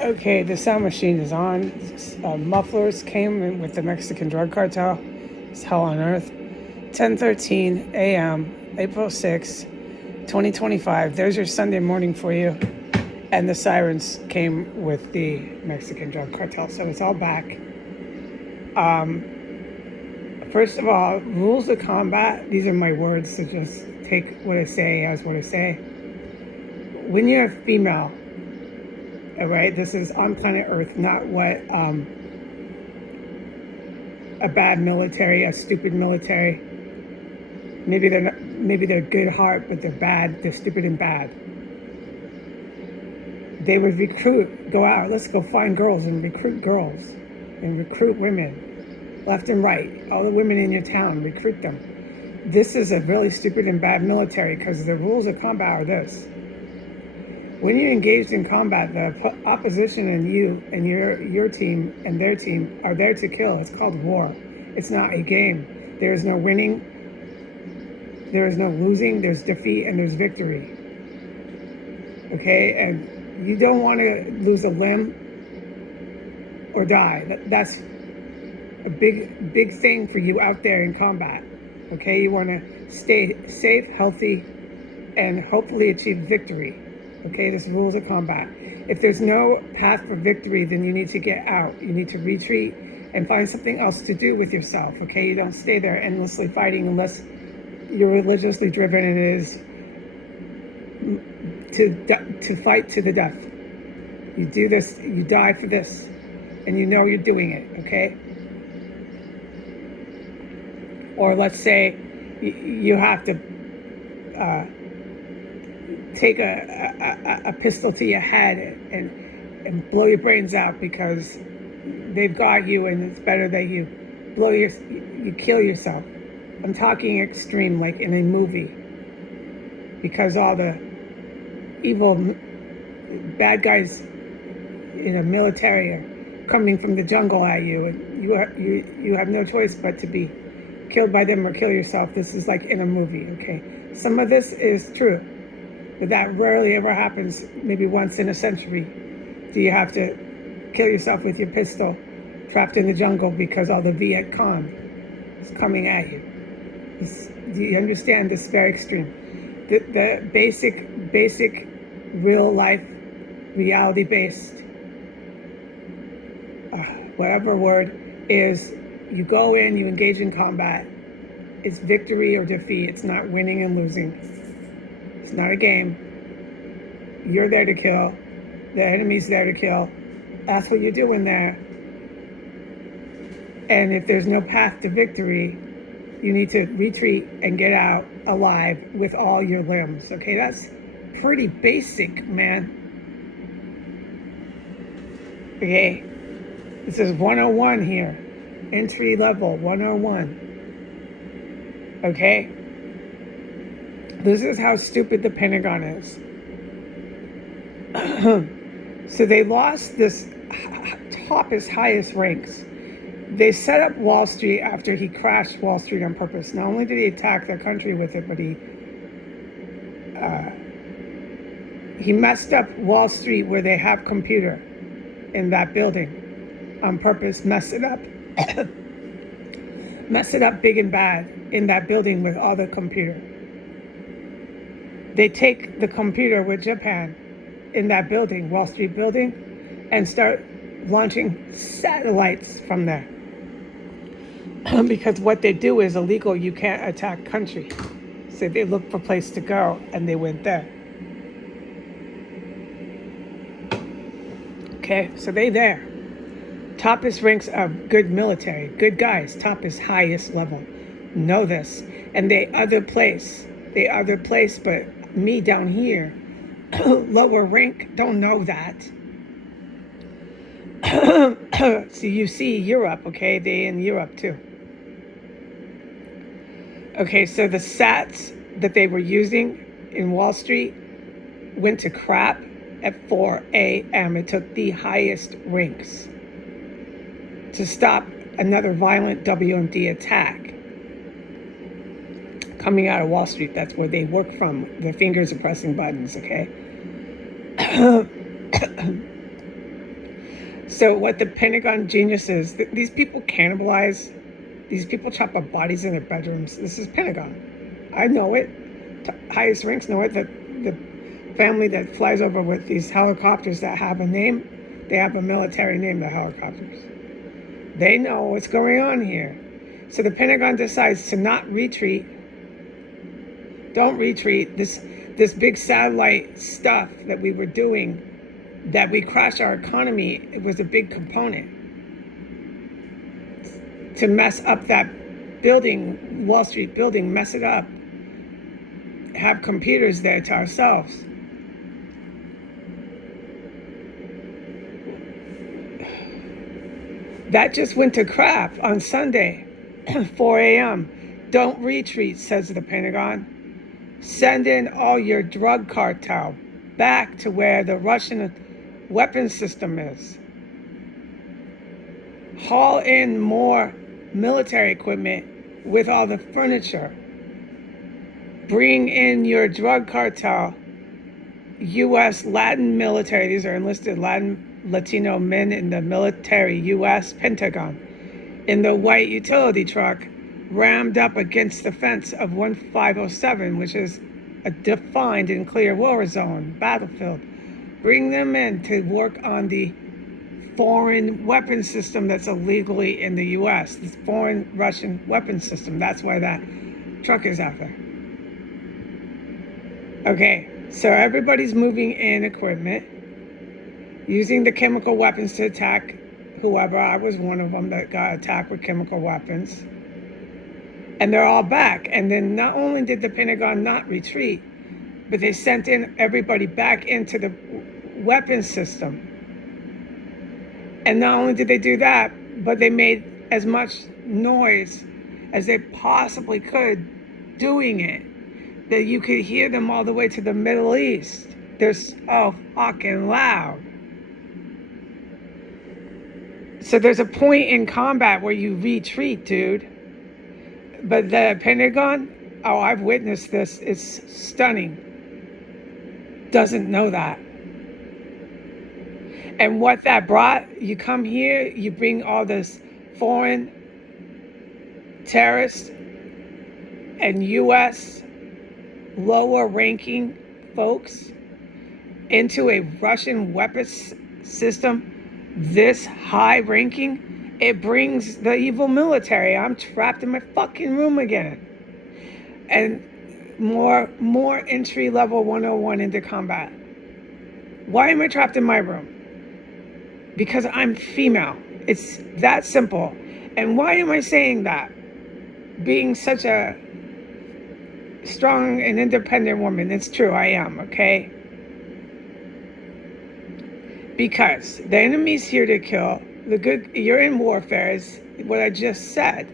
Okay, the sound machine is on. Mufflers came in with the Mexican drug cartel. It's hell on earth. 10:13 a.m., April 6, 2025. There's your Sunday morning for you. And the sirens came with the Mexican drug cartel. So it's all back. First of all, rules of combat. These are my words, so just take what I say as what I say. When you're a female, all right, this is on planet Earth, not what a bad military, a stupid military. Maybe they're good heart, but they're bad. They're stupid and bad. They would recruit, go out. Let's go find girls and recruit girls, and recruit women, left and right. All the women in your town, recruit them. This is a really stupid and bad military because the rules of combat are this. When you're engaged in combat, the opposition and you and your team and their team are there to kill. It's called war. It's not a game. There is no winning. There is no losing. There's defeat and there's victory. Okay? And you don't want to lose a limb or die. That's a big thing for you out there in combat. Okay? You want to stay safe, healthy, and hopefully achieve victory. Okay, this rules of combat. If there's no path for victory, then you need to get out. You need to retreat and find something else to do with yourself. Okay, you don't stay there endlessly fighting unless you're religiously driven and it is to fight to the death. You do this, you die for this, and you know you're doing it. Okay. Or let's say you have to take a pistol to your head and blow your brains out because they've got you, and it's better that you kill yourself. I'm talking extreme, like in a movie, because all the evil bad guys in the military are coming from the jungle at you, and you have no choice but to be killed by them or kill yourself. This is like in a movie. Okay, some of this is true, but that rarely ever happens. Maybe once in a century do you have to kill yourself with your pistol trapped in the jungle because all the Viet Cong is coming at you. Do you understand? This is very extreme. The basic real life, reality based, whatever word is, you go in, you engage in combat. It's victory or defeat. It's not winning and losing. It's not a game. You're there to kill. The enemy's there to kill. That's what you're doing there. And if there's no path to victory, you need to retreat and get out alive with all your limbs. Okay, that's pretty basic, man. Okay, this is 101 here. Entry level 101. Okay? This is how stupid the Pentagon is. So they lost this highest ranks. They set up Wall Street after he crashed Wall Street on purpose. Not only did he attack their country with it, but he messed up Wall Street where they have computer in that building on purpose. Mess it up. Mess it up big and bad in that building with all the computer. They take the computer with Japan in that building, Wall Street building, and start launching satellites from there. Because what they do is illegal. You can't attack country. So they look for a place to go, and they went there. Okay, so they there. Toppest ranks of good military, good guys, toppest highest level. Know this. And they other place, but me down here, lower rank, don't know that. So you see Europe, okay? They in Europe too. Okay, so the sats that they were using in Wall Street went to crap at 4 a.m. It took the highest ranks to stop another violent WMD attack coming out of Wall Street. That's where they work from. Their fingers are pressing buttons, okay? So what the Pentagon geniuses, these people cannibalize, these people chop up bodies in their bedrooms. This is Pentagon. I know it. Highest ranks know it. The family that flies over with these helicopters that have a name, they have a military name, the helicopters. They know what's going on here. So the Pentagon decides to not retreat. Don't retreat. This big satellite stuff that we were doing, that we crashed our economy, it was a big component to mess up that building, Wall Street building, mess it up, have computers there to ourselves. That just went to crap on Sunday, 4 a.m. Don't retreat, says the Pentagon. Send in all your drug cartel back to where the Russian weapons system is. Haul in more military equipment with all the furniture. Bring in your drug cartel, U.S. Latin military. These are enlisted Latino men in the military, U.S. Pentagon, in the white utility truck, rammed up against the fence of 1507, which is a defined and clear war zone, battlefield. Bring them in to work on the foreign weapon system that's illegally in the U.S., this foreign Russian weapon system. That's why that truck is out there. Okay, so everybody's moving in equipment, using the chemical weapons to attack whoever. I was one of them that got attacked with chemical weapons. And they're all back. And then not only did the Pentagon not retreat, but they sent in everybody back into the weapons system. And not only did they do that, but they made as much noise as they possibly could doing it, that you could hear them all the way to the Middle East. They're so fucking loud. So there's a point in combat where you retreat, dude. But the Pentagon, oh, I've witnessed this, it's stunning, doesn't know that. And what that brought, you come here, you bring all this foreign terrorists and U.S. lower ranking folks into a Russian weapons system this high ranking. It brings the evil military. I'm trapped in my fucking room again. And more entry level 101 into combat. Why am I trapped in my room? Because I'm female. It's that simple. And why am I saying that? Being such a strong and independent woman, it's true, I am, okay? Because the enemy's here to kill. The good, you're in warfare, is what I just said.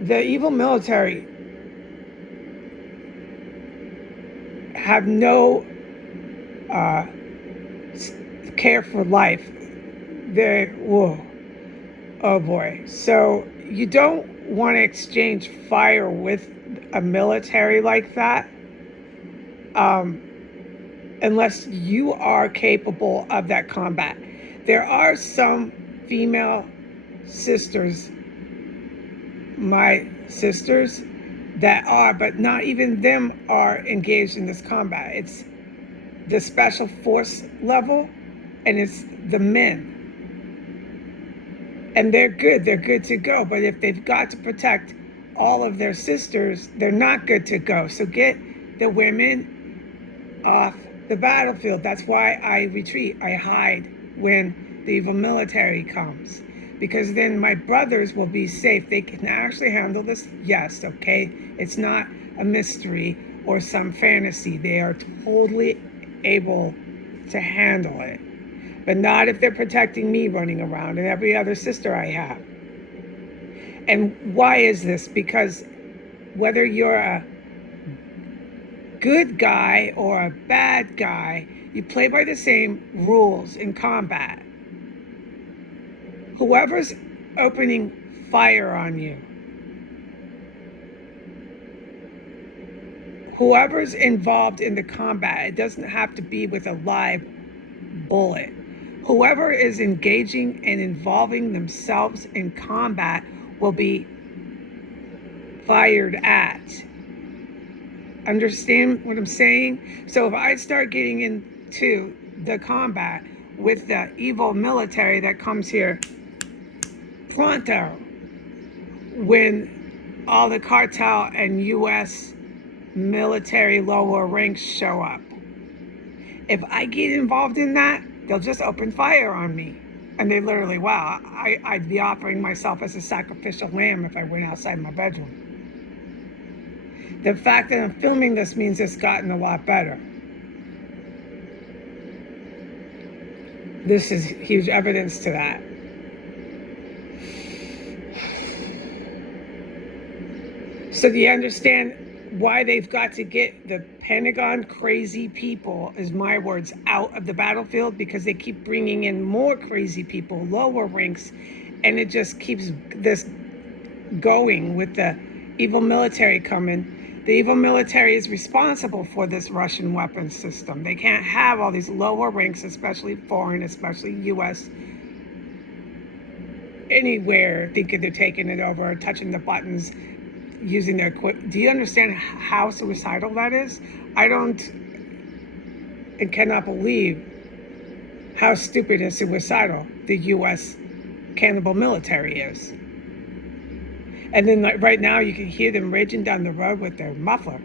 The evil military have no care for life. They're, whoa, oh boy. So you don't want to exchange fire with a military like that unless you are capable of that combat. There are some female sisters, my sisters, that are, but not even them are engaged in this combat. It's the special force level, and it's the men. And they're good to go. But if they've got to protect all of their sisters, they're not good to go. So get the women off the battlefield. That's why I retreat. I hide when the evil military comes, because then my brothers will be safe. They can actually handle this. Yes, okay? It's not a mystery or some fantasy. They are totally able to handle it. But not if they're protecting me running around and every other sister I have. And why is this? Because whether you're a good guy or a bad guy, you play by the same rules in combat. Whoever's opening fire on you, whoever's involved in the combat, it doesn't have to be with a live bullet. Whoever is engaging and involving themselves in combat will be fired at. Understand what I'm saying? So if I start getting into the combat with the evil military that comes here pronto when all the cartel and U.S. military lower ranks show up, if I get involved in that, they'll just open fire on me. And they literally, wow, I'd be offering myself as a sacrificial lamb if I went outside my bedroom. The fact that I'm filming this means it's gotten a lot better. This is huge evidence to that. So do you understand why they've got to get the Pentagon crazy people, is my words, out of the battlefield? Because they keep bringing in more crazy people, lower ranks, and it just keeps this going with the evil military coming. The evil military is responsible for this Russian weapons system. They can't have all these lower ranks, especially foreign, especially U.S., anywhere thinking they're taking it over, touching the buttons, using their equipment. Do you understand how suicidal that is? I don't and cannot believe how stupid and suicidal the U.S. cannibal military is. And then right now you can hear them raging down the road with their muffler.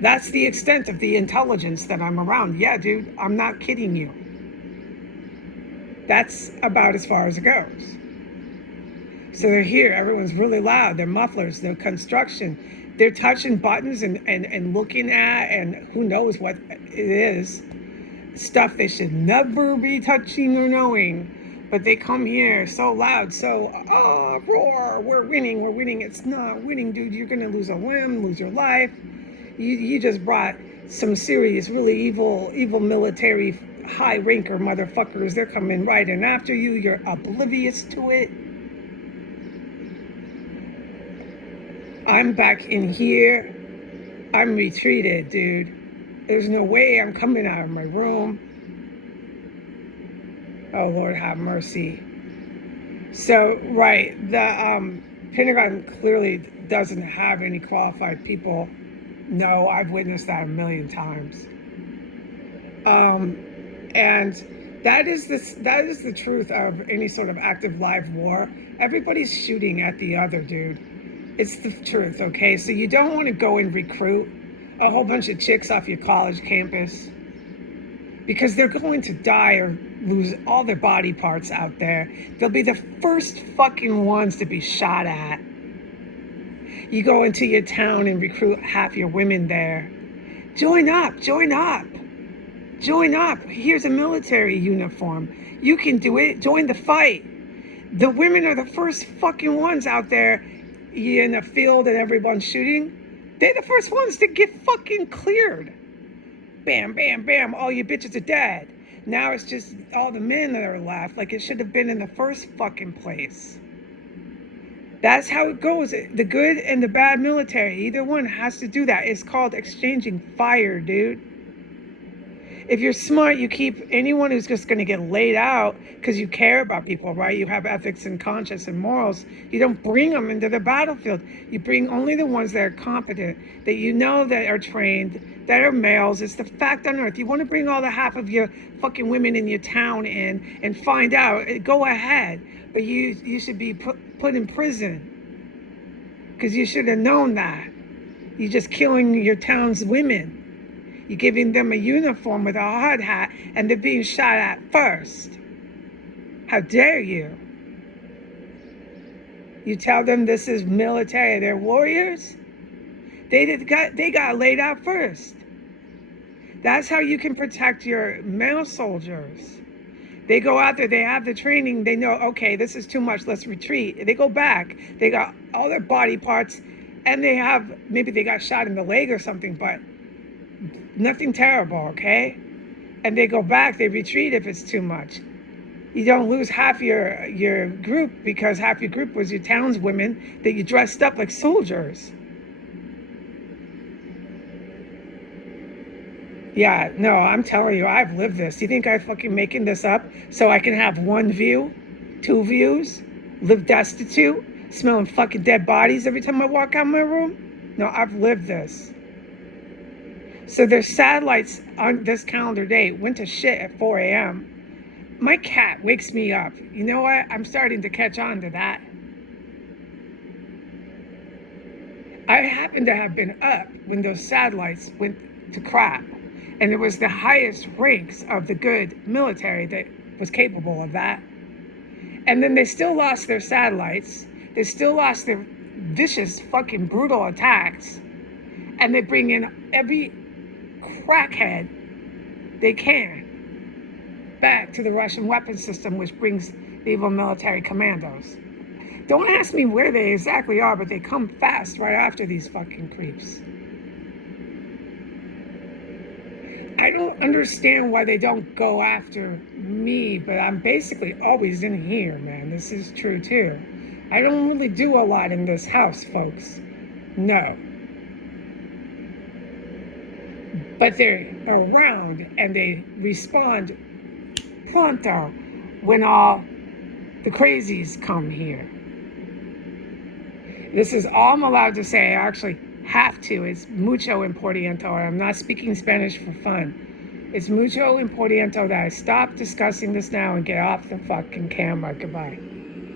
That's the extent of the intelligence that I'm around. Yeah, dude, I'm not kidding you. That's about as far as it goes. So they're here, everyone's really loud, their mufflers, their construction, they're touching buttons and looking at, and who knows what it is, stuff they should never be touching or knowing. But they come here so loud, so, roar, we're winning. It's not winning, dude. You're gonna lose a limb, lose your life. You just brought some serious, really evil military high ranker motherfuckers. They're coming right in after you. You're oblivious to it. I'm back in here. I'm retreated, dude. There's no way I'm coming out of my room. Oh, Lord, have mercy. So, right, the Pentagon clearly doesn't have any qualified people. No, I've witnessed that a million times. And that is the truth of any sort of active live war. Everybody's shooting at the other, dude. It's the truth, okay? So you don't want to go and recruit a whole bunch of chicks off your college campus, because they're going to die or lose all their body parts out there. They'll be the first fucking ones to be shot at. You go into your town and recruit half your women there. Join up. Here's a military uniform. You can do it. Join the fight. The women are the first fucking ones out there in the field and everyone's shooting. They're the first ones to get fucking cleared. Bam, bam, bam, all you bitches are dead. Now it's just all the men that are left, like it should have been in the first fucking place. That's how it goes. The good and the bad military, either one has to do that. It's called exchanging fire, dude. If you're smart, you keep anyone who's just going to get laid out because you care about people, right? You have ethics and conscience and morals. You don't bring them into the battlefield. You bring only the ones that are competent, that you know that are trained, that are males. It's the fact on earth. You want to bring all the half of your fucking women in your town in and find out, go ahead. But you should be put in prison because you should have known that. You're just killing your town's women. You're giving them a uniform with a hard hat, and they're being shot at first. How dare you? You tell them this is military, they're warriors? They got laid out first. That's how you can protect your male soldiers. They go out there, they have the training, they know, okay, this is too much, let's retreat. They go back, they got all their body parts, and maybe they got shot in the leg or something, but nothing terrible, okay? And they go back, they retreat if it's too much. You don't lose half your group because half your group was your townswomen that you dressed up like soldiers. Yeah, no, I'm telling you, I've lived this. You think I'm fucking making this up so I can have one view, two views, live destitute, smelling fucking dead bodies every time I walk out my room? No, I've lived this. So there's satellites on this calendar day went to shit at 4 a.m. My cat wakes me up. You know what? I'm starting to catch on to that. I happen to have been up when those satellites went to crap. And it was the highest ranks of the good military that was capable of that. And then they still lost their satellites. They still lost their vicious, fucking brutal attacks. And they bring in every crackhead they can back to the Russian weapon system, which brings the evil military commandos. Don't ask me where they exactly are, but they come fast right after these fucking creeps. I don't understand why they don't go after me, but I'm basically always in here, man. This is true too. I don't really do a lot in this house, folks. No. But they're around and they respond pronto when all the crazies come here. This is all I'm allowed to say. I actually have to. It's mucho importante. I'm not speaking Spanish for fun. It's mucho importante that I stop discussing this now and get off the fucking camera. Goodbye.